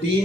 3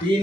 3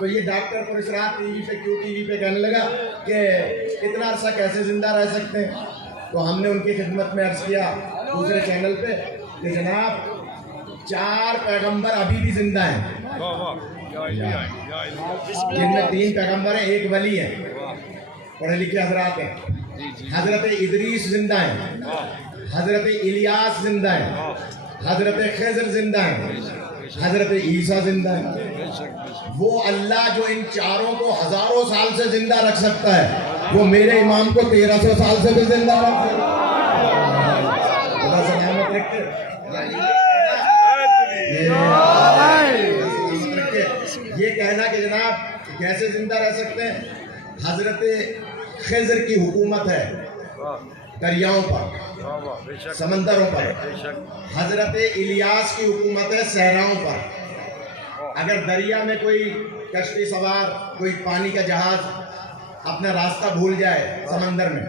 تو یہ doctor پرسرار T V پہ QTV پہ کہنے لگا کہ اتنا عرصہ کیسے زندہ رہ سکتے ہیں. تو ہم نے ان کی خدمت میں عرض کیا دوسرے چینل پہ کہ جناب 4 پیغمبر ابھی بھی زندہ ہیں، جن میں 3 پیغمبر ہیں، 1 ولی ہے، پڑھے لکھے حضرات ہیں. حضرت ادریس زندہ ہیں، حضرت الیاس زندہ ہیں، حضرت خضر زندہ ہیں، حضرت عیسیٰ زندہ ہیں. وہ اللہ جو ان چاروں کو ہزاروں سال سے زندہ رکھ سکتا ہے، وہ میرے امام کو 1300 سال سے بھی زندہ رکھ سکتا ہے. خدا سلامت رکھے. یہ کہنا کہ جناب کیسے زندہ رہ سکتے ہیں. حضرت خضر کی حکومت ہے دریاؤں پر، سمندروں پر. حضرت الیاس کی حکومت ہے صحراؤں پر. اگر دریا میں کوئی کشتی سوار، کوئی پانی کا جہاز اپنا راستہ بھول جائے سمندر میں،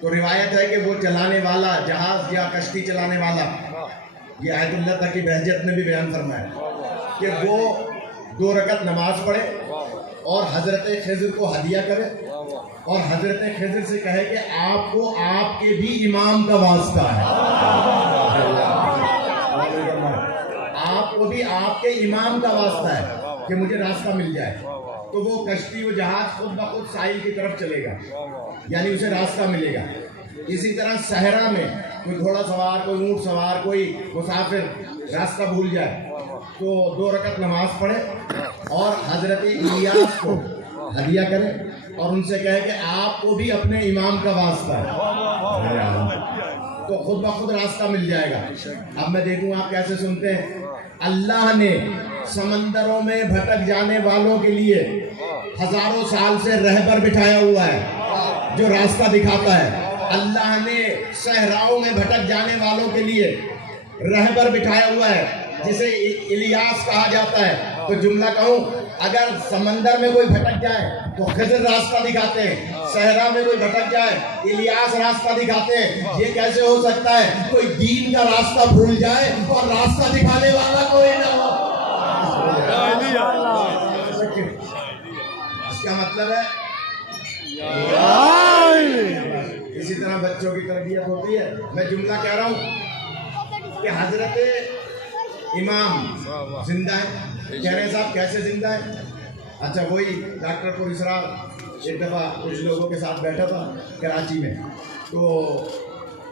تو روایت ہے کہ وہ چلانے والا، جہاز یا کشتی چلانے والا، یہ آیت اللہ تقی بہجت نے بھی بیان فرمایا کہ وہ 2 رکعت نماز پڑھے اور حضرت خضر کو ہدیہ کرے اور حضرت خضر سے کہے کہ آپ کو آپ کے بھی امام کا واسطہ ہے، آپ کو بھی آپ کے امام کا واسطہ ہے کہ مجھے راستہ مل جائے. تو وہ کشتی، وہ جہاز خود بخود ساحل کی طرف چلے گا، یعنی اسے راستہ ملے گا. اسی طرح صحرا میں کوئی گھوڑا سوار، کوئی اونٹ سوار، کوئی مسافر راستہ بھول جائے تو 2 رکعت نماز پڑھے اور حضرت الیاس کو ہدیہ کرے اور ان سے کہے کہ آپ کو بھی اپنے امام کا واسطہ ہے، تو خود بخود راستہ مل جائے گا. اب میں دیکھوں آپ کیسے سنتے ہیں. اللہ نے سمندروں میں بھٹک جانے والوں کے لیے ہزاروں سال سے رہبر بٹھایا ہوا ہے جو راستہ دکھاتا ہے. اللہ نے صحراؤں میں بھٹک جانے والوں کے لیے رہبر بٹھایا ہوا ہے جسے الیاس کہا جاتا ہے. تو جملہ کہوں، اگر سمندر میں کوئی بھٹک جائے تو خضر راستہ دکھاتے ہیں، صحرا میں کوئی بھٹک جائے الیاس راستہ دکھاتے ہیں. یہ کیسے ہو سکتا ہے کوئی دین کا راستہ بھول جائے اور راستہ دکھانے والا کوئی نہ ہو؟ اس کا مطلب ہے اسی طرح بچوں کی تربیت ہوتی ہے. میں جملہ کہہ رہا ہوں کہ حضرت امام زندہ ہے. کہہ رہے ہیں صاحب کیسے زندہ ہے؟ اچھا، وہی ڈاکٹر پرسرار ایک دفعہ کچھ لوگوں کے ساتھ بیٹھا تھا کراچی میں، تو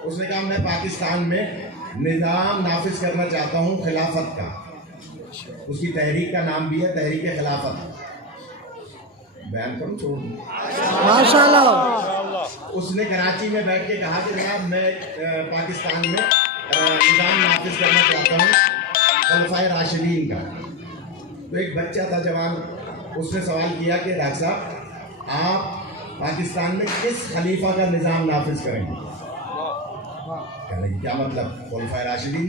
اس نے کہا میں پاکستان میں نظام نافذ کرنا چاہتا ہوں خلافت کا. اس کی تحریک کا نام بھی ہے تحریک خلافت. بیان کروں چھوڑ ماشاء اللہ. اس نے کراچی میں بیٹھ کے کہا کہ جناب میں پاکستان میں نظام نافذ کرنا چاہتا ہوں خلفائے راشدین کا. تو ایک بچہ تھا جوان، اس نے سوال کیا کہ ڈاکٹر صاحب آپ پاکستان میں کس خلیفہ کا نظام نافذ کریں گے؟ کہنے کی کیا مطلب خلفائے راشدین؟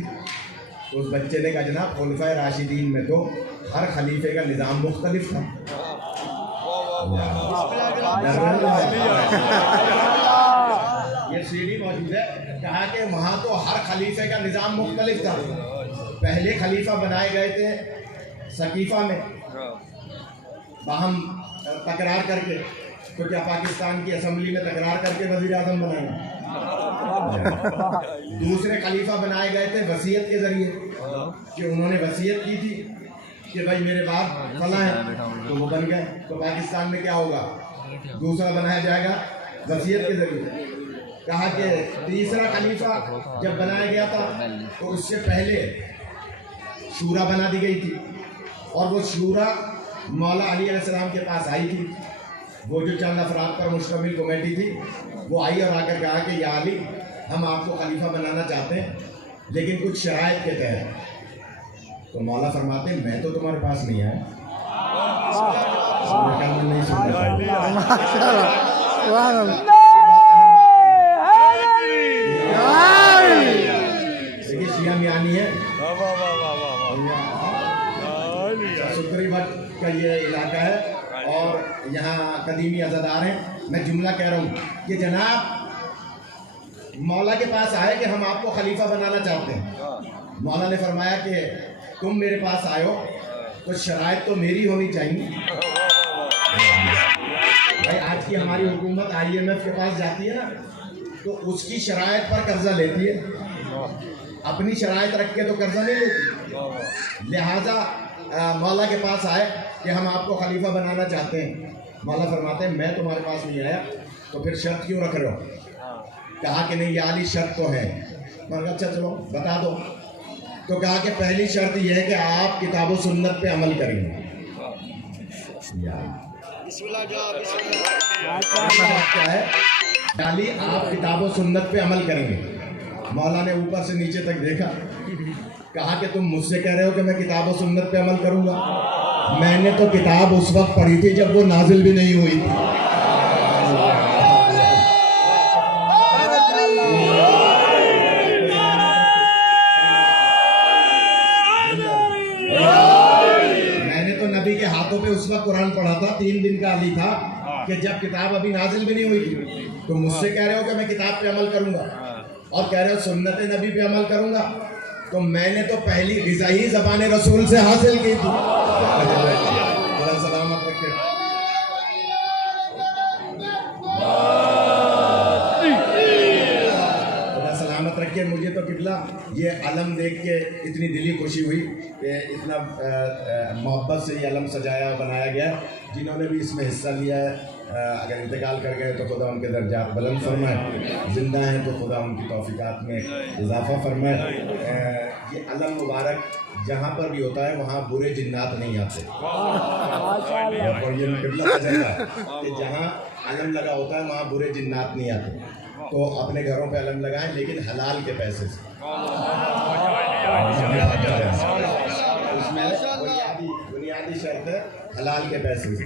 تو اس بچے نے کہا جناب خلفائے راشدین میں تو ہر خلیفے کا نظام مختلف تھا. یہ CD موجود ہے. کہا کہ وہاں تو ہر خلیفے کا نظام مختلف تھا. پہلے خلیفہ بنائے گئے تھے سقیفہ میں باہم تکرار کر کے، تو کیا پاکستان کی اسمبلی میں تکرار کر کے وزیر اعظم بنائے؟ دوسرے خلیفہ بنائے گئے تھے وصیت کے ذریعے کہ انہوں نے وصیت کی تھی کہ بھائی میرے بعد فلاں ہے، تو وہ بن گئے. تو پاکستان میں کیا ہوگا؟ دوسرا بنایا جائے گا وصیت کے ذریعے. کہا کہ تیسرا خلیفہ جب بنایا گیا تھا تو اس سے پہلے شورا بنا دی گئی تھی اور وہ شورا مولا علی علیہ السلام کے پاس آئی تھی. وہ جو چند افراد پر مشتمل کمیٹی تھی وہ آئی اور آ کر کہا کہ یا علی ہم آپ کو خلیفہ بنانا چاہتے ہیں لیکن کچھ شرائط کے تحت. تو مولا فرماتے ہیں میں تو تمہارے پاس نہیں آیا. دیکھیے شیعہ میانی ہے، سکری بٹ کا یہ علاقہ ہے اور یہاں قدیمی عزادار ہیں. میں جملہ کہہ رہا ہوں کہ جناب مولا کے پاس آئے کہ ہم آپ کو خلیفہ بنانا چاہتے ہیں. مولا نے فرمایا کہ تم میرے پاس آئے ہو تو شرائط تو میری ہونی چاہیے بھائی. آج کی ہماری حکومت IMF کے پاس جاتی ہے نا تو اس کی شرائط پر قرضہ لیتی ہے, اپنی شرائط رکھ کے تو قرضہ نہیں لیتی. لہٰذا مولا کے پاس آئے کہ ہم آپ کو خلیفہ بنانا چاہتے ہیں. مولا فرماتے ہیں میں تمہارے پاس نہیں آیا تو پھر شرط کیوں رکھ رہے ہو؟ کہا کہ نہیں یا علی شرط تو ہے. میں نے کہا اچھا چلو بتا دو. تو کہا کہ پہلی شرط یہ ہے کہ آپ کتاب و سنت پہ عمل کریں گے. کیا ہے علی آپ کتاب و سنت پہ عمل کریں گے. مولا نے اوپر سے نیچے تک دیکھا, کہا کہ تم مجھ سے کہہ رہے ہو کہ میں کتاب و سنت پہ عمل کروں گا؟ میں نے تو کتاب اس وقت پڑھی تھی جب وہ نازل بھی نہیں ہوئی تھی. میں نے تو نبی کے ہاتھوں پہ اس وقت قرآن پڑھا تھا, 3 دن کا علی تھا کہ جب کتاب ابھی نازل بھی نہیں ہوئی تھی. تو مجھ سے کہہ رہے ہو کہ میں کتاب پہ عمل کروں گا اور کہہ رہے ہو سنت نبی پہ عمل کروں گا. تو میں نے تو پہلی غذا ہی زبان رسول سے حاصل کی تھی. سلامت رکھے. سلامت رکھے. مجھے تو قبلہ یہ علم دیکھ کے اتنی دلی خوشی ہوئی کہ اتنا محبت سے یہ علم سجایا اور بنایا گیا. جنہوں نے بھی اس میں حصہ لیا ہے اگر انتقال کر گئے تو خدا ان کے درجات بلند فرمائے, زندہ ہیں تو خدا ان کی توفیقات میں اضافہ فرمائے. یہ علم مبارک جہاں پر بھی ہوتا ہے وہاں برے جنات نہیں آتے. اور یہ قبلہ کا جگہ کہ جہاں علم لگا ہوتا ہے وہاں برے جنات نہیں آتے. تو اپنے گھروں پہ علم لگائیں لیکن حلال کے پیسے سے. اس میں بنیادی شرط ہے حلال کے پیسے سے,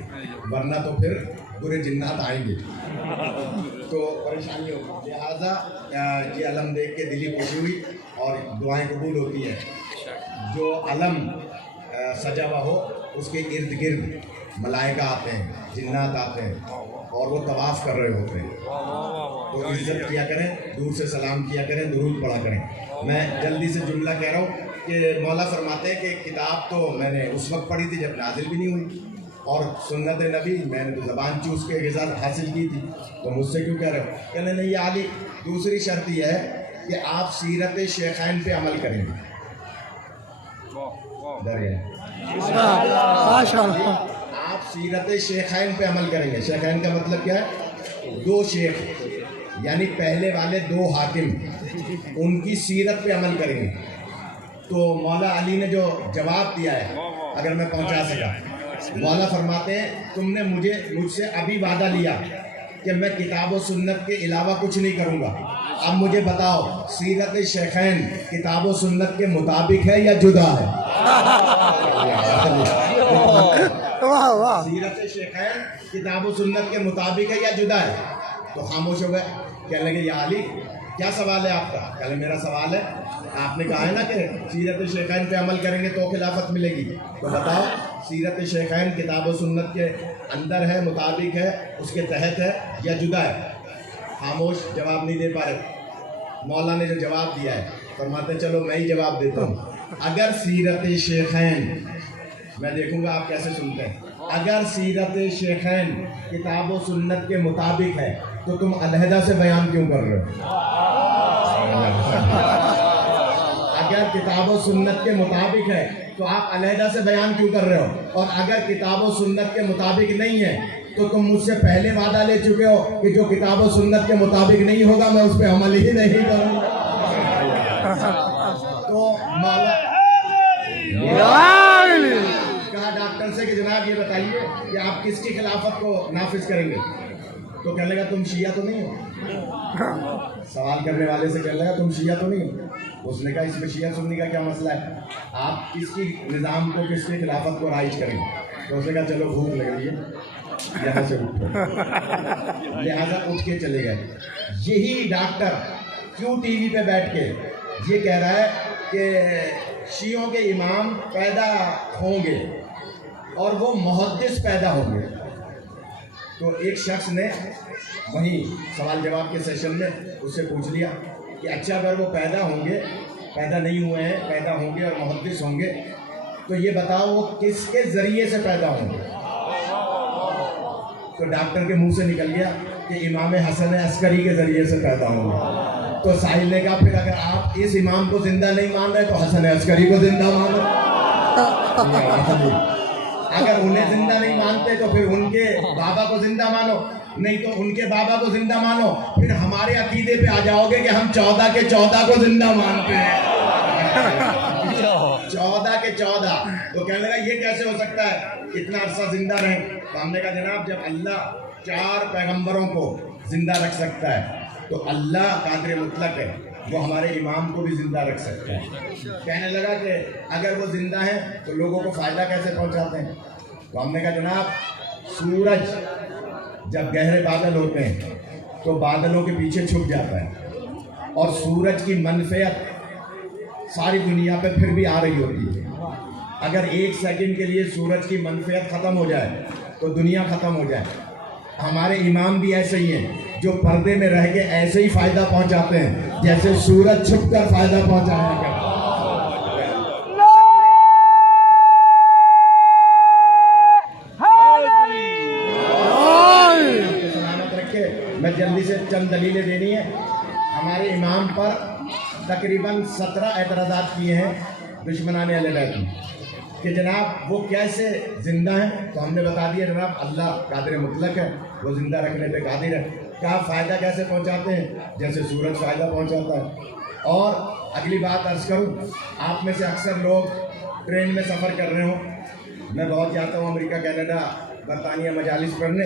ورنہ تو پھر برے جنات آئیں گے تو پریشانی ہوگی. لہٰذا یہ علم دیکھ کے دلی خوشی ہوئی اور دعائیں قبول ہوتی ہیں. جو علم سجا ہوا ہو اس کے ارد گرد ملائکہ آتے ہیں, جنات آتے ہیں اور وہ طواف کر رہے ہوتے ہیں. تو عزت کیا کریں, دور سے سلام کیا کریں, درود پڑھا کریں. میں جلدی سے جملہ کہہ رہا ہوں کہ مولا فرماتے ہیں کہ کتاب تو میں نے اس وقت پڑھی تھی جب نازل بھی نہیں ہوئی, اور سنت نبی میں نے تو زبان چوس کے غذا حاصل کی تھی. تو مجھ سے کیوں کہہ رہے ہو؟ کہنے نہیں یا علی دوسری شرط یہ ہے کہ آپ سیرت شیخین پہ عمل کریں گے. آپ سیرت شیخین پہ عمل کریں گے. شیخین کا مطلب کیا ہے؟ 2 شیخ, یعنی پہلے والے 2 حاکم, ان کی سیرت پہ عمل کریں گے. تو مولا علی نے جو جواب دیا ہے اگر میں پہنچا سکا, مولا فرماتے ہیں تم نے مجھ سے ابھی وعدہ لیا کہ میں کتاب و سنت کے علاوہ کچھ نہیں کروں گا. اب مجھے بتاؤ سیرت شیخین کتاب و سنت کے مطابق ہے یا جدا ہے؟ سیرت شیخین کتاب و سنت کے مطابق ہے یا جدا ہے؟ تو خاموش ہو گئے. کہنے لگے یا علی کیا سوال ہے آپ کا؟ کہنے میرا سوال ہے آپ نے کہا ہے نا کہ سیرت شیخین پہ عمل کریں گے تو خلافت ملے گی, تو بتاؤ سیرت شیخین کتاب و سنت کے اندر ہے, مطابق ہے, اس کے تحت ہے یا جدا ہے؟ خاموش, جواب نہیں دے پا رہے. مولا نے جو جواب دیا ہے فرماتے چلو میں ہی جواب دیتا ہوں. اگر سیرت شیخین, میں دیکھوں گا آپ کیسے سنتے ہیں, اگر سیرت شیخین کتاب و سنت کے مطابق ہے تو تم علیحدہ سے بیان کیوں کر رہے ہو؟ اگر کتاب و سنت کے مطابق ہے تو آپ علیحدہ سے بیان کیوں کر رہے ہو, اور اگر کتاب و سنت کے مطابق نہیں ہے تو تم مجھ سے پہلے وعدہ لے چکے ہو کہ جو کتاب و سنت کے مطابق نہیں ہوگا میں اس پہ عمل ہی نہیں کروں گا. تو مولا کہا ڈاکٹر سے کہ جناب یہ بتائیے کہ آپ کس کی خلافت کو نافذ کریں گے؟ تو کہنے لگا تم شیعہ تو نہیں ہو. سوال کرنے والے سے کہنے لگا تم شیعہ تو نہیں ہو. اس نے کہا اس میں شیعہ سنی کا کیا مسئلہ ہے, آپ کس کی نظام کو کس کی خلافت کو رائج کریں گے؟ تو اس نے کہا چلو بھوک لگ رہی ہے یہاں سے اٹھو. لہٰذا اٹھ کے چلے گئے. یہی ڈاکٹر کیوں ٹی وی پہ بیٹھ کے یہ کہہ رہا ہے کہ شیعوں کے امام پیدا ہوں گے اور وہ محدث پیدا ہوں گے. تو ایک شخص نے وہیں سوال جواب کے سیشن میں اس سے پوچھ لیا کہ اچھا اگر وہ پیدا ہوں گے, پیدا نہیں ہوئے ہیں, پیدا ہوں گے اور محدث ہوں گے تو یہ بتاؤ وہ کس کے ذریعے سے پیدا ہوں گے؟ تو ڈاکٹر کے منہ سے نکل گیا کہ امام حسن عسکری کے ذریعے سے پیدا ہوں گے۔ تو ساحل نے کہا پھر اگر آپ اس امام کو زندہ نہیں مان رہے تو حسن عسکری کو زندہ مانو۔ اگر انہیں زندہ نہیں مانتے تو پھر ان کے بابا کو زندہ مانو، نہیں تو ان کے بابا کو زندہ مانو، پھر ہمارے عقیدے پہ آ جاؤ گے کہ ہم 14 کے 14 کو زندہ مانتے ہیں۔ 14 کے 14 تو کہنے لگا یہ کیسے ہو سکتا ہے اتنا عرصہ زندہ رہیں؟ تو ہم نے کہا جناب جب اللہ 4 پیغمبروں کو زندہ رکھ سکتا ہے تو اللہ قادر مطلق ہے، وہ ہمارے امام کو بھی زندہ رکھ سکتا ہے۔ کہنے لگا کہ اگر وہ زندہ ہیں تو لوگوں کو فائدہ کیسے پہنچاتے ہیں؟ تو ہم نے کہا جناب سورج جب گہرے بادل ہوتے ہیں تو بادلوں کے پیچھے چھپ جاتا ہے، اور سورج کی منفعت ساری دنیا پہ پھر بھی آ رہی ہوتی ہے۔ اگر 1 سیکنڈ کے لیے سورج کی منفعت ختم ہو جائے تو دنیا ختم ہو جائے۔ ہمارے امام بھی ایسے ہی ہیں جو پردے میں رہ کے ایسے ہی فائدہ پہنچاتے ہیں جیسے سورج چھپ کر فائدہ پہنچایا کرتا ہے۔ سلامت رکھے۔ میں جلدی سے چند دلیلیں دینی ہے۔ ہمارے امام پر تقریباً 17 اعتراضات کیے ہیں دشمنان اہل بیت نے کہ جناب وہ کیسے زندہ ہیں، تو ہم نے بتا دیا جناب اللہ قادر مطلق ہے، وہ زندہ رکھنے پہ قادر ہے۔ کہا فائدہ کیسے پہنچاتے ہیں؟ جیسے سورج فائدہ پہنچاتا ہے۔ اور اگلی بات عرض کروں، آپ میں سے اکثر لوگ ٹرین میں سفر کر رہے ہوں، میں بہت جاتا ہوں امریکہ کینیڈا برطانیہ مجالس پڑھنے،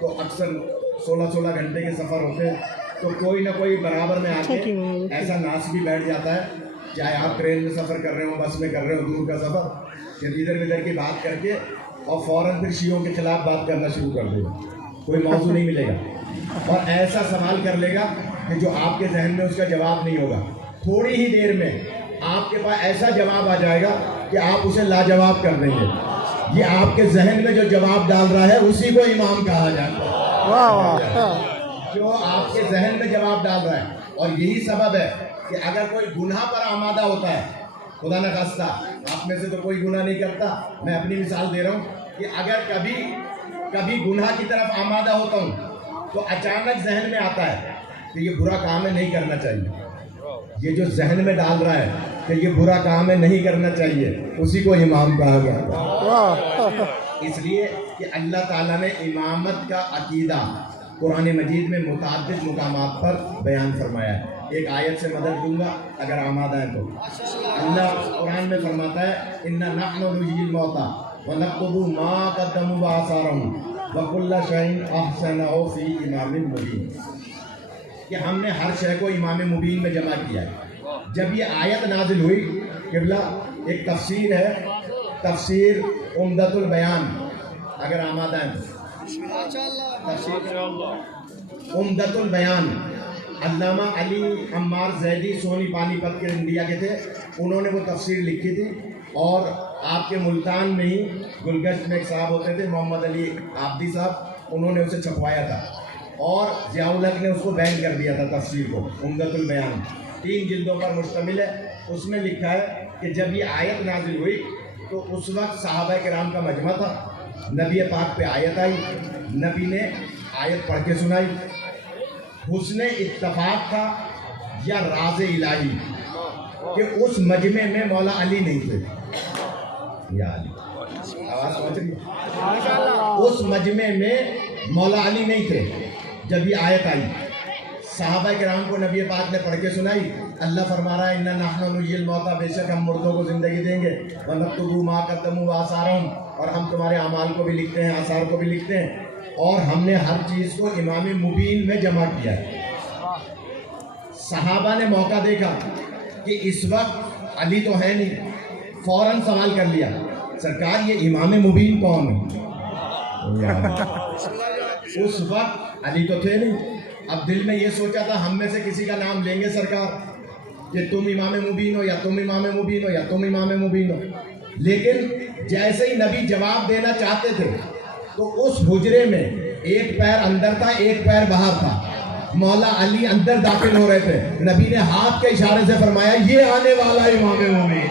تو اکثر 16 گھنٹے کے سفر ہوتے ہیں، تو کوئی نہ کوئی برابر میں آ کے ایسا ناس بھی بیٹھ جاتا ہے، چاہے آپ ٹرین میں سفر کر رہے ہوں، بس میں کر رہے ہو، دور کا سفر، کہ ادھر ادھر کی بات کر کے اور فوراً پھر شیعوں کے خلاف بات کرنا شروع کر دے گا، کوئی موضوع نہیں ملے گا، اور ایسا سوال کر لے گا کہ جو آپ کے ذہن میں اس کا جواب نہیں ہوگا، تھوڑی ہی دیر میں آپ کے پاس ایسا جواب آ جائے گا کہ آپ اسے لاجواب کر دیں گے۔ یہ آپ کے ذہن میں جو جواب ڈال رہا ہے اسی کو امام کہا جاتا ہے، جو آپ کے ذہن میں جواب ڈال رہا ہے۔ اور یہی سبب ہے کہ اگر کوئی گناہ پر آمادہ ہوتا ہے، خدا نہ خواستہ آپ میں سے تو کوئی گناہ نہیں کرتا، میں اپنی مثال دے رہا ہوں کہ اگر کبھی گناہ کی طرف آمادہ ہوتا ہوں تو اچانک ذہن میں آتا ہے کہ یہ برا کام ہے، نہیں کرنا چاہیے، یہ جو ذہن میں ڈال رہا ہے کہ یہ برا کام ہے، نہیں کرنا چاہیے، اسی کو امام کہا جاتا ہے۔ اس لیے کہ اللہ تعالیٰ نے امامت کا عقیدہ قرآن مجید میں متعدد مقامات پر بیان فرمایا ہے۔ ایک آیت سے مدد دوں گا اگر آمادہ ہیں تو۔ اللہ قرآن میں فرماتا ہے اِنَّا نَحْنُ نُحْيِي الْمَوْتَىٰ وَنَكْتُبُ مَا قَدَّمُوا وَآثَارَهُمْ وَكُلَّ شَيْءٍ أَحْصَيْنَاهُ فِي إِمَامٍ مُبِينٍ، کہ ہم نے ہر شے کو امام مبین میں جمع کیا ہے۔ جب یہ آیت نازل ہوئی، قبلہ ایک تفسیر ہے، تفسیر عمدۃ البیان، اگر آمادہ ہیں عمدۃ البیان، علامہ علی عمار زیدی سونی پانی پت کے انڈیا کے تھے، انہوں نے وہ تفسیر لکھی تھی، اور آپ کے ملتان میں ہی گلگشت میں ایک صاحب ہوتے تھے محمد علی عابدی صاحب، انہوں نے اسے چھپوایا تھا، اور ضیاء الحق نے اس کو بین کر دیا تھا تفسیر کو۔ عمدۃ البیان 3 جلدوں پر مشتمل ہے۔ اس میں لکھا ہے کہ جب یہ آیت نازل ہوئی تو اس وقت صحابہ کرام کا مجمع تھا، نبی پاک پہ آیت آئی، نبی نے آیت پڑھ کے سنائی، حسن اتفاق تھا یا راز الہی کہ اس مجمع میں مولا علی نہیں تھے، یا علی آواز سمجھ رہی ہے؟ اس مجمع میں مولا علی نہیں تھے جب یہ آیت آئی، صحابہ کرام کو نبی پاک نے پڑھ کے سنائی۔ اللہ فرما رہا ہے اِنَّا نَحْنُ نُحْيِي الْمَوْتَىٰ، بے شک ہم مردوں کو زندگی دیں گے، وَنَكْتُبُ مَا قَدَّمُوا وَآثَارَهُمْ، اور ہم تمہارے اعمال کو بھی لکھتے ہیں، آثار کو بھی لکھتے ہیں، اور ہم نے ہر چیز کو امام مبین میں جمع کیا ہے۔ صحابہ نے موقع دیکھا کہ اس وقت علی تو ہے نہیں، فوراً سوال کر لیا سرکار یہ امام مبین کون ہے؟ اس وقت علی تو تھے نہیں، اب دل میں یہ سوچا تھا ہم میں سے کسی کا نام لیں گے سرکار کہ تم امام مبین ہو، یا تم امام مبین ہو، یا تم امام مبین ہو، لیکن جیسے ہی نبی جواب دینا چاہتے تھے تو اس حجرے میں ایک پیر اندر تھا، ایک پیر باہر تھا، مولا علی اندر داخل ہو رہے تھے، نبی نے ہاتھ کے اشارے سے فرمایا یہ آنے والا امام مبین۔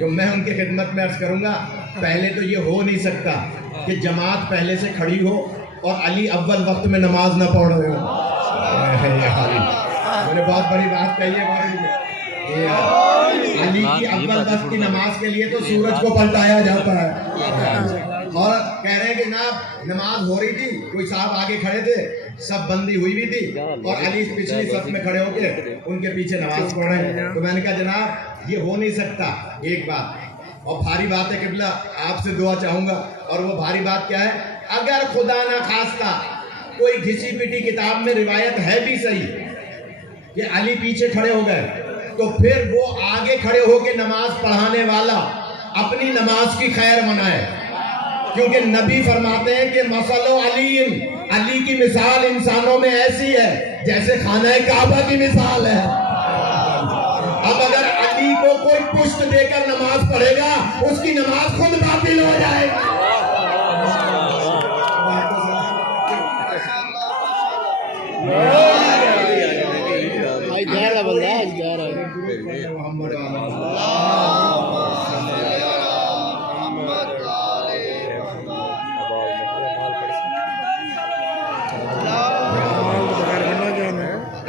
تو میں ان کی خدمت میں عرض کروں گا، پہلے تو یہ ہو نہیں سکتا کہ جماعت پہلے سے کھڑی ہو اور علی اول وقت میں نماز نہ پڑھ رہے ہو۔ میں نے بہت بڑی بات کہی ہے، علی کی اول وقت کی نماز کے لیے تو سورج کو پلٹایا جاتا ہے، اور کہہ رہے ہیں کہ جناب نماز ہو رہی تھی، کوئی صاحب آگے کھڑے تھے، سب بندی ہوئی بھی تھی اور علی پچھلی صف میں کھڑے ہو کے ان کے پیچھے نماز پڑھ رہے ہیں۔ تو میں نے کہا جناب یہ ہو نہیں سکتا، ایک بات اور بھاری بات ہے قبلہ، آپ سے دعا چاہوں گا، اور وہ بھاری بات کیا ہے، اگر خدا نہ خواستہ کوئی گھسی پٹی کتاب میں روایت ہے بھی صحیح کہ علی پیچھے کھڑے ہو گئے، تو پھر وہ آگے کھڑے ہو کے نماز پڑھانے والا اپنی نماز کی خیر منائے، کیونکہ نبی فرماتے ہیں کہ مثل علی کی مثال انسانوں میں ایسی ہے جیسے خانہ کعبہ کی مثال ہے۔ اب اگر علی کو کوئی پشت دے کر نماز پڑھے گا، اس کی نماز خود باطل ہو جائے گی۔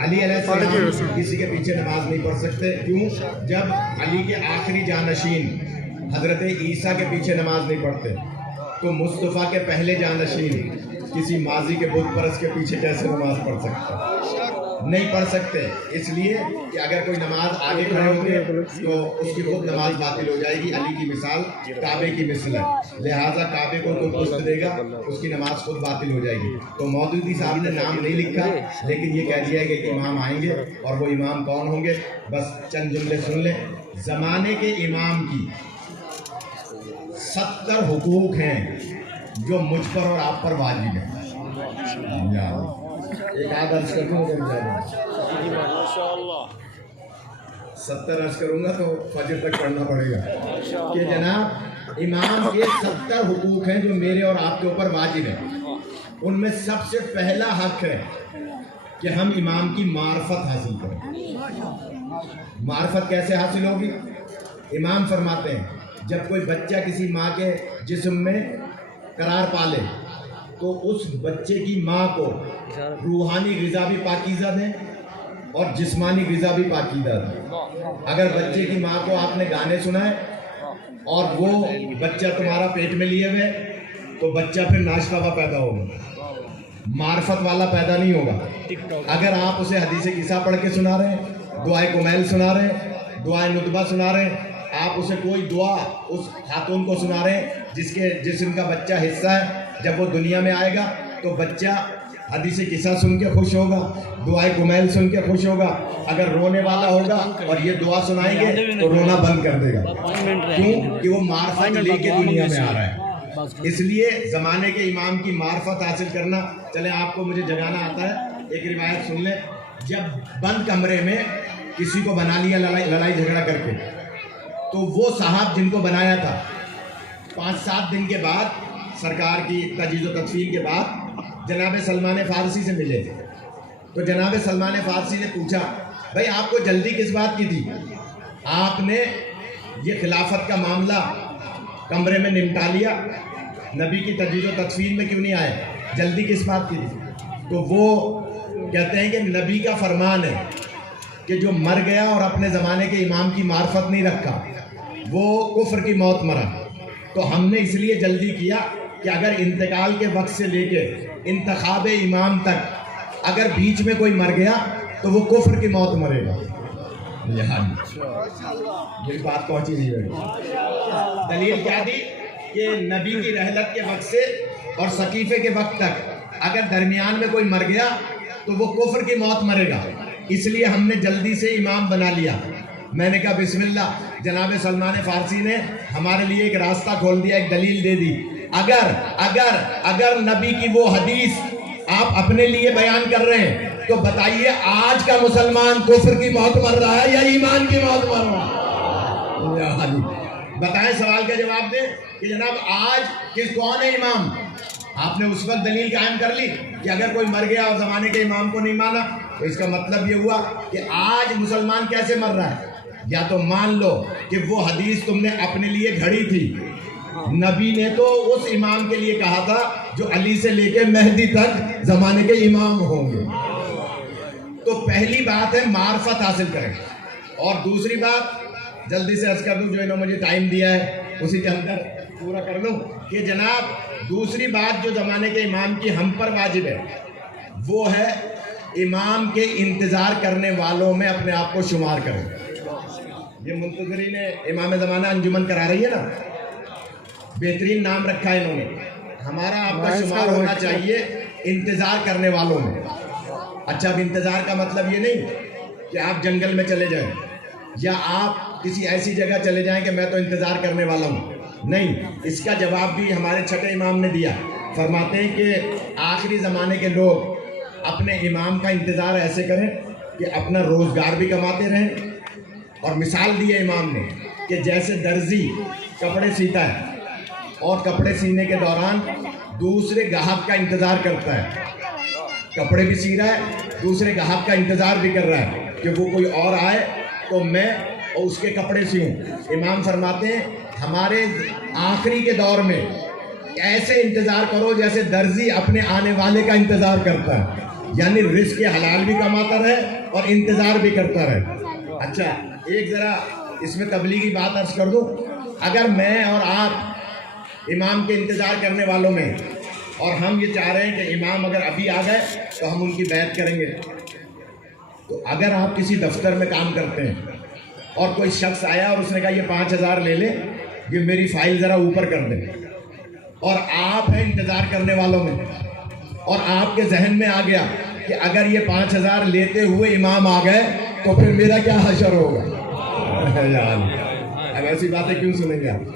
علی علیہ السلام کسی کے پیچھے نماز نہیں پڑھ سکتے، کیوں؟ جب علی کے آخری جانشین حضرت عیسیٰ کے پیچھے نماز نہیں پڑھتے تو مصطفیٰ کے پہلے جانشین کسی ماضی کے بت پرست کے پیچھے کیسے نماز پڑھ سکتے؟ نہیں پڑھ سکتے، اس لیے کہ اگر کوئی نماز آگے کھڑے ہوں گے تو اس کی خود نماز باطل ہو جائے گی۔ علی کی مثال کعبے کی مثل ہے، لہٰذا کعبے کو کوئی پشت دے گا اس کی نماز خود باطل ہو جائے گی۔ تو مودودی صاحب نے نام نہیں لکھا، لیکن یہ کہہ دیا ہے کہ امام آئیں گے، اور وہ امام کون ہوں گے بس چند جملے سن لیں۔ زمانے کے امام کی 70 حقوق ہیں جو مجھ پر اور آپ پر واجب ہیں۔ ایک آدھ عرض کر دوں گا، 70 عرض کروں گا تو فجر تک پڑھنا پڑے گا کہ جناب امام کے 70 حقوق ہیں جو میرے اور آپ کے اوپر واجب ہیں۔ ان میں سب سے پہلا حق ہے کہ ہم امام کی معرفت حاصل کریں۔ معرفت کیسے حاصل ہوگی؟ امام فرماتے ہیں جب کوئی بچہ کسی ماں کے جسم میں قرار پالے تو اس بچے کی ماں کو روحانی غذا بھی پاکیزہ دیں اور جسمانی غذا بھی پاکیزہ دیں۔ اگر بچے کی ماں کو آپ نے گانے سنائے اور وہ بچہ تمہارا پیٹ میں لیے ہوئے تو بچہ پھر ناش کعبہ پیدا ہوگا، معرفت والا پیدا نہیں ہوگا۔ اگر آپ اسے حدیث قصہ پڑھ کے سنا رہے ہیں، دعائے کمیل سنا رہے ہیں، دعائے ندبہ سنا رہے ہیں، آپ اسے کوئی دعا اس خاتون کو سنا رہے ہیں جس کے جسم کا بچہ حصہ ہے، جب وہ دنیا میں آئے گا تو بچہ حدیث قصہ سن کے خوش ہوگا، دعائے کمیل سن کے خوش ہوگا۔ اگر رونے والا ہوگا اور یہ دعا سنائیں گے تو رونا بند کر دے گا، کیوں کہ وہ معرفت لے کے دنیا میں آ رہا ہے۔ اس لیے زمانے کے امام کی معرفت حاصل کرنا، چلیں آپ کو مجھے جگانا آتا ہے، ایک روایت سن لیں۔ جب بند کمرے میں کسی کو بنا لیا لڑائی جھگڑا کر کے، تو وہ صاحب جن کو بنایا تھا 5-7 دن کے بعد سرکار کی تجہیز و تدفین کے بعد جناب سلمان فارسی سے ملے تھے۔ تو جناب سلمان فارسی نے پوچھا بھائی آپ کو جلدی کس بات کی تھی؟ آپ نے یہ خلافت کا معاملہ کمرے میں نمٹا لیا، نبی کی تجہیز و تدفین میں کیوں نہیں آئے؟ جلدی کس بات کی تھی؟ تو وہ کہتے ہیں کہ نبی کا فرمان ہے کہ جو مر گیا اور اپنے زمانے کے امام کی معرفت نہیں رکھا وہ کفر کی موت مرا۔ تو ہم نے اس لیے جلدی کیا کہ اگر انتقال کے وقت سے لے کے انتخاب امام تک اگر بیچ میں کوئی مر گیا تو وہ کفر کی موت مرے گا۔ یہ بات پہنچی نہیں ہے۔ دلیل کیا دی کہ نبی کی رحلت کے وقت سے اور سقیفے کے وقت تک اگر درمیان میں کوئی مر گیا تو وہ کفر کی موت مرے گا، اس لیے ہم نے جلدی سے امام بنا لیا۔ میں نے کہا بسم اللہ، جناب سلمان فارسی نے ہمارے لیے ایک راستہ کھول دیا، ایک دلیل دے دی۔ اگر نبی کی وہ حدیث آپ اپنے لیے بیان کر رہے ہیں تو بتائیے آج کا مسلمان کفر کی موت مر رہا ہے یا ایمان کی موت مر رہا ہے؟ بتائیں، سوال کا جواب دیں کہ جناب آج کون ہے امام؟ آپ نے اس وقت دلیل قائم کر لی کہ اگر کوئی مر گیا اور زمانے کے امام کو نہیں مانا تو اس کا مطلب یہ ہوا کہ آج مسلمان کیسے مر رہا ہے؟ یا تو مان لو کہ وہ حدیث تم نے اپنے لیے گھڑی تھی، نبی نے تو اس امام کے لیے کہا تھا جو علی سے لے کے مہدی تک زمانے کے امام ہوں گے۔ تو پہلی بات ہے معرفت حاصل کریں، اور دوسری بات جلدی سے عرض کر دوں، جو انہوں نے مجھے ٹائم دیا ہے اسی کے اندر پورا کر لوں، کہ جناب دوسری بات جو زمانے کے امام کی ہم پر واجب ہے وہ ہے امام کے انتظار کرنے والوں میں اپنے آپ کو شمار کریں۔ یہ منتظرین امام زمانہ انجمن کرا رہی ہے نا، بہترین نام رکھا ہے انہوں نے، ہمارا آپ کا شمار ہونا چاہیے انتظار کرنے والوں میں۔ اچھا، اب انتظار کا مطلب یہ نہیں کہ آپ جنگل میں چلے جائیں یا آپ کسی ایسی جگہ چلے جائیں کہ میں تو انتظار کرنے والا ہوں، نہیں، اس کا جواب بھی ہمارے چھٹے امام نے دیا۔ فرماتے ہیں کہ آخری زمانے کے لوگ اپنے امام کا انتظار ایسے کریں کہ اپنا روزگار بھی کماتے رہیں، اور مثال دی ہے امام نے کہ جیسے درزی کپڑے سیتا ہے اور کپڑے سینے کے دوران دوسرے گاہک کا انتظار کرتا ہے، کپڑے بھی سی رہا ہے، دوسرے گاہک کا انتظار بھی کر رہا ہے کہ وہ کوئی اور آئے تو میں اس کے کپڑے سیوں۔ امام فرماتے ہیں ہمارے آخری کے دور میں ایسے انتظار کرو جیسے درزی اپنے آنے والے کا انتظار کرتا ہے، یعنی رزق حلال بھی کماتا رہے اور انتظار بھی کرتا رہے۔ اچھا، ایک ذرا اس میں تبلیغی بات عرض کر دوں، اگر میں اور آپ امام کے انتظار کرنے والوں میں، اور ہم یہ چاہ رہے ہیں کہ امام اگر ابھی آ گئے تو ہم ان کی بیعت کریں گے، تو اگر آپ کسی دفتر میں کام کرتے ہیں اور کوئی شخص آیا اور اس نے کہا یہ 5000 لے لے، یہ میری فائل ذرا اوپر کر دیں، اور آپ ہیں انتظار کرنے والوں میں، اور آپ کے ذہن میں آ گیا کہ اگر یہ 5000 لیتے ہوئے امام آ گئے تو پھر میرا کیا حشر ہوگا؟ اب ایسی باتیں کیوں سنیں گے آپ؟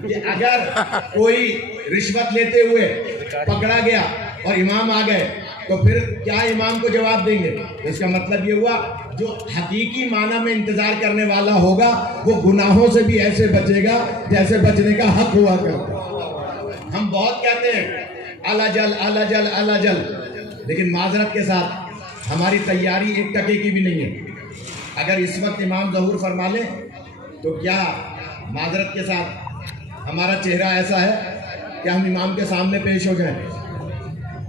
کہ اگر کوئی رشوت لیتے ہوئے پکڑا گیا اور امام آ گئے تو پھر کیا امام کو جواب دیں گے؟ اس کا مطلب یہ ہوا جو حقیقی معنی میں انتظار کرنے والا ہوگا وہ گناہوں سے بھی ایسے بچے گا جیسے بچنے کا حق ہوا کرتا۔ ہم بہت کہتے ہیں اللہ جل اللہ جل اللہ جل، لیکن معذرت کے ساتھ ہماری تیاری ایک ٹکے کی بھی نہیں ہے۔ اگر اس وقت امام ظہور فرما لیں تو کیا معذرت کے ساتھ ہمارا چہرہ ایسا ہے کہ ہم امام کے سامنے پیش ہو جائیں؟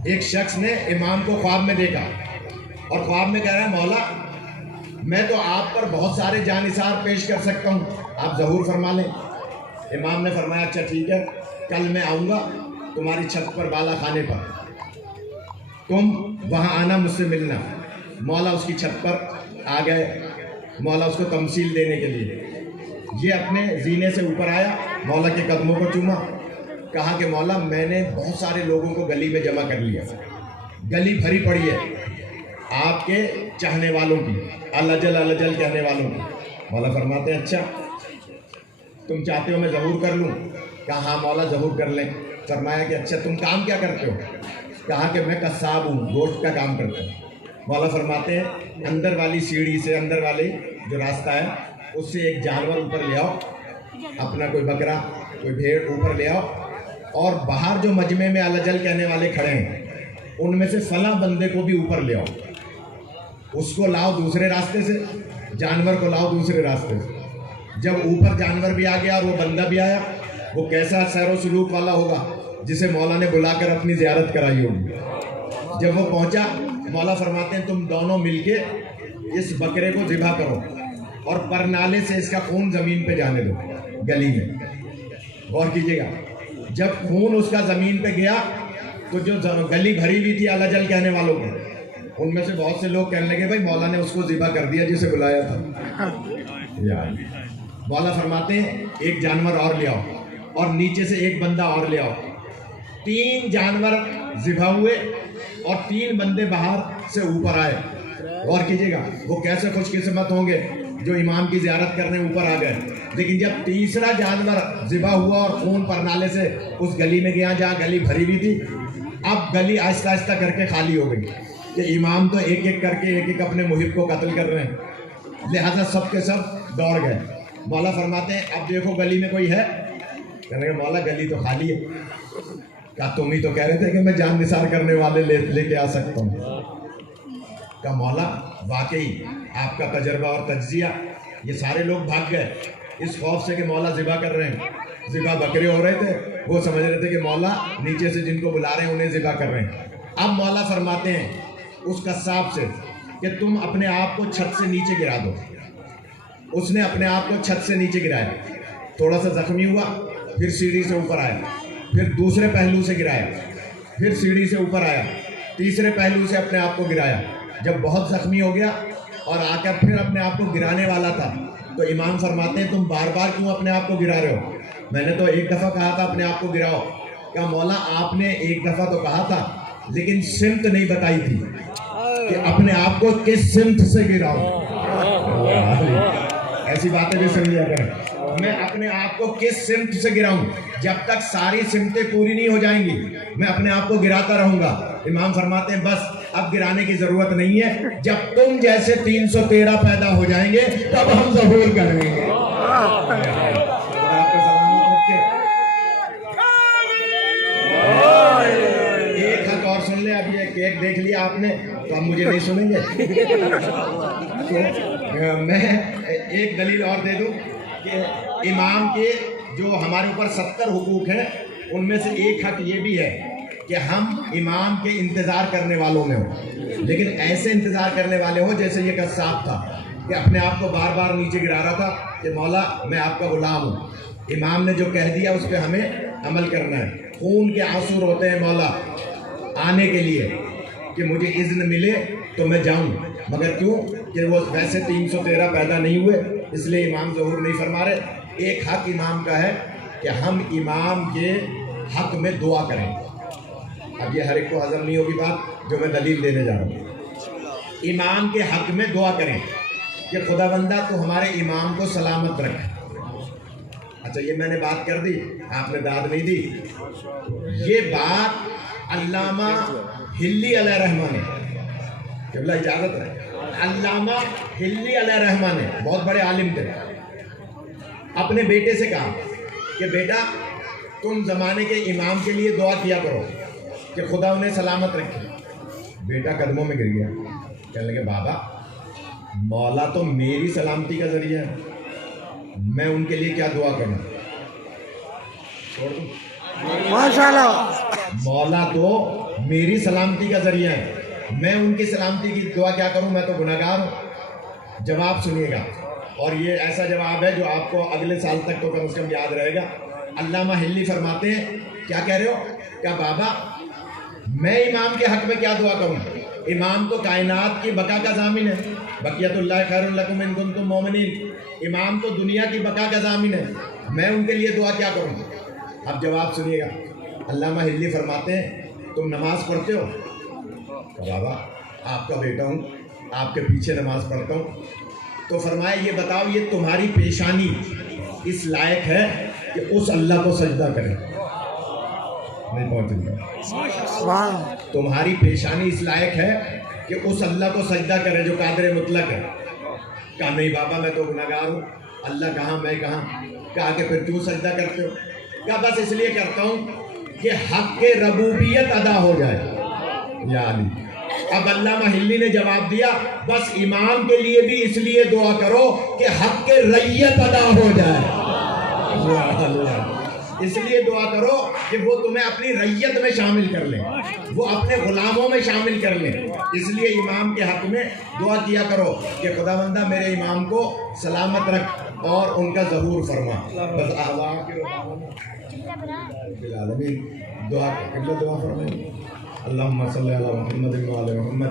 ایک شخص نے امام کو خواب میں دیکھا اور خواب میں کہہ رہا ہے مولا میں تو آپ پر بہت سارے جانثار پیش کر سکتا ہوں، آپ ظہور فرما لیں۔ امام نے فرمایا اچھا ٹھیک ہے، کل میں آؤں گا تمہاری چھت پر بالا خانے پر، تم وہاں آنا مجھ سے ملنا۔ مولا اس کی چھت پر آ گئے، مولا اس کو تمثیل دینے کے لیے، یہ اپنے زینے سے اوپر آیا، مولا کے قدموں کو چوما، کہا کہ مولا میں نے بہت سارے لوگوں کو گلی میں جمع کر لیا، گلی بھری پڑی ہے آپ کے چاہنے والوں کی، اللہ جل کہنے والوں کی۔ مولا فرماتے ہیں اچھا تم چاہتے ہو میں ظہور کر لوں؟ کہا ہاں مولا ظہور کر لیں۔ فرمایا کہ اچھا تم کام کیا کرتے ہو؟ کہا کہ میں قصاب ہوں، گوشت کا کام کرتا ہوں۔ مولا فرماتے ہیں اندر والی سیڑھی سے، اندر والے جو راستہ ہے اس سے ایک جانور اوپر لے آؤ، اپنا کوئی بکرا کوئی بھیڑ اوپر لے آؤ، اور باہر جو مجمع میں اللہ جل کہنے والے کھڑے ہیں ان میں سے فلاں بندے کو بھی اوپر لے آؤ، اس کو لاؤ دوسرے راستے سے، جانور کو لاؤ دوسرے راستے سے۔ جب اوپر جانور بھی آ گیا اور وہ بندہ بھی آیا، وہ کیسا سیر و سلوک والا ہوگا جسے مولا نے بلا کر اپنی زیارت کرائی ہوگی۔ جب وہ پہنچا مولا فرماتے ہیں تم دونوں مل کے اس بکرے کو ذبح کرو اور پرنالے سے اس کا خون زمین پہ جانے دو گلی میں۔ غور کیجیے گا، جب خون اس کا زمین پہ گیا تو جو گلی بھری ہوئی تھی اللہ جل کہنے والوں کو، ان میں سے بہت سے لوگ کہنے لگے بھائی مولا نے اس کو ذبح کر دیا جسے بلایا تھا۔ مولا فرماتے ہیں ایک جانور اور لے آؤ اور نیچے سے ایک بندہ اور لے آؤ۔ 3 جانور ذبح ہوئے اور 3 بندے باہر سے اوپر آئے۔ غور کیجیے گا وہ کیسے خوش قسمت ہوں گے جو امام کی زیارت کرنے اوپر آ گئے۔ لیکن جب تیسرا جانور ذبح ہوا اور خون پرنالے سے اس گلی میں گیا جہاں گلی بھری ہوئی تھی، اب گلی آہستہ آہستہ کر کے خالی ہو گئی کہ امام تو ایک ایک کر کے ایک ایک اپنے محب کو قتل کر رہے ہیں، لہذا سب کے سب دوڑ گئے۔ مولا فرماتے ہیں اب دیکھو گلی میں کوئی ہے؟ کہنے کہ مولا گلی تو خالی ہے۔ کہا تم ہی تو کہہ رہے تھے کہ میں جان نثار کرنے والے لے کے آ سکتا ہوں۔ کہا مولا واقعی آپ کا تجربہ اور تجزیہ یہ سارے لوگ بھاگ گئے اس خوف سے کہ مولا ذبح کر رہے ہیں. ذبح بکرے ہو رہے تھے, وہ سمجھ رہے تھے کہ مولا نیچے سے جن کو بلا رہے ہیں انہیں ذبح کر رہے ہیں. اب مولا فرماتے ہیں اس قصاب سے کہ تم اپنے آپ کو چھت سے نیچے گرا دو. اس نے اپنے آپ کو چھت سے نیچے گرایا, تھوڑا سا زخمی ہوا, پھر سیڑھی سے اوپر آیا, پھر دوسرے پہلو سے گرایا, پھر سیڑھی سے اوپر آیا, تیسرے پہلو سے اپنے آپ کو گرایا. جب بہت زخمی ہو گیا اور آ کر پھر اپنے آپ کو گرانے والا تھا تو امام فرماتے ہیں تم بار بار کیوں اپنے آپ کو گرا رہے ہو؟ میں نے تو ایک دفعہ کہا تھا اپنے آپ کو گراؤ. کہا مولا آپ نے ایک دفعہ تو کہا تھا لیکن سمت نہیں بتائی تھی کہ اپنے آپ کو کس سمت سے گراؤ. ایسی باتیں بھی سن لیا کریں. میں اپنے آپ کو کس سمت سے گراؤں؟ جب تک ساری سمتیں پوری نہیں ہو جائیں گی میں اپنے آپ کو گراتا رہوں گا. امام فرماتے ہیں بس اب گرانے کی ضرورت نہیں ہے, جب تم جیسے 313 پیدا ہو جائیں گے تب ہم ظہور کریں گے. ایک حق اور سن لیں. اب یہ کیک دیکھ لیا آپ نے تو اب مجھے نہیں سنیں گے. تو میں ایک دلیل اور دے دوں کہ امام کے جو ہمارے اوپر 70 حقوق ہیں ان میں سے ایک حق یہ بھی ہے کہ ہم امام کے انتظار کرنے والوں میں ہوں, لیکن ایسے انتظار کرنے والے ہوں جیسے یہ قصاب تھا کہ اپنے آپ کو بار بار نیچے گرا رہا تھا کہ مولا میں آپ کا غلام ہوں, امام نے جو کہہ دیا اس پہ ہمیں عمل کرنا ہے. خون کے آنسو روتے ہیں مولا آنے کے لیے کہ مجھے اذن ملے تو میں جاؤں, مگر کیوں کہ وہ ویسے 313 پیدا نہیں ہوئے اس لیے امام ظہور نہیں فرما رہے. ایک حق امام کا ہے کہ ہم امام کے حق میں دعا کریں. اب یہ ہر ایک کو ہضم نہیں ہوگی بات جو میں دلیل دینے جا رہا ہوں. امام کے حق میں دعا کریں کہ خدا بندہ تو ہمارے امام کو سلامت رکھے. اچھا یہ میں نے بات کر دی, آپ نے داد نہیں دی. یہ بات علامہ ہلی علیہ رحمہ نے, قبلہ اجازت ہے, علامہ ہلی علیہ رحمہ نے بہت بڑے عالم تھے, اپنے بیٹے سے کہا کہ بیٹا تم زمانے کے امام کے لیے دعا کیا کرو کہ خدا انہیں سلامت رکھے. بیٹا قدموں میں گر گیا, کہنے لگے بابا مولا تو میری سلامتی کا ذریعہ ہے, میں ان کے لیے کیا دعا کروں؟ چھوڑ دوں. ماشاءاللہ. مولا تو میری سلامتی کا ذریعہ ہے, میں ان کی سلامتی کی دعا کیا کروں؟ میں تو گناہگار ہوں. جواب سنیے گا, اور یہ ایسا جواب ہے جو آپ کو اگلے سال تک تو کم از کم یاد رہے گا. علامہ ہلی فرماتے ہیں کیا کہہ رہے ہو؟ کیا بابا میں امام کے حق میں کیا دعا کروں؟ امام تو کائنات کی بقا کا ضامن ہے, بقیت اللہ خیر لکم ان کنتم مومنین. امام تو دنیا کی بقا کا ضامن ہے, میں ان کے لیے دعا کیا کروں؟ اب جواب سنیے گا. علامہ ہلی فرماتے ہیں تم نماز پڑھتے ہو؟ بابا آپ کا بیٹا ہوں, آپ کے پیچھے نماز پڑھتا ہوں. تو فرمایا یہ بتاؤ یہ تمہاری پیشانی اس لائق ہے کہ اس اللہ کو سجدہ کرے؟ نہیں پہنچ گا. تمہاری پیشانی اس لائق ہے کہ اس اللہ کو سجدہ کرے جو قادر مطلق ہے؟ کہا نہیں بابا میں تو گناہگار ہوں, اللہ کہاں میں کہاں. کہا کہ پھر کیوں سجدہ کرتے ہو؟ کہا بس اس لیے کرتا ہوں کہ حق ربوبیت ادا ہو جائے. یا علی. اب علامہ ہلی نے جواب دیا بس امام کے لیے بھی اس لیے دعا کرو کہ حق رعیت ادا ہو جائے. اس لیے دعا کرو کہ وہ تمہیں اپنی رعیت میں شامل کر لیں, وہ اپنے غلاموں میں شامل کر لیں. اس لیے امام کے حق میں دعا کیا کرو کہ خدا بندہ میرے امام کو سلامت رکھ اور ان کا ظہور فرما. بس دعا فرمائیں. اللہم صلی علی محمد و علی محمد.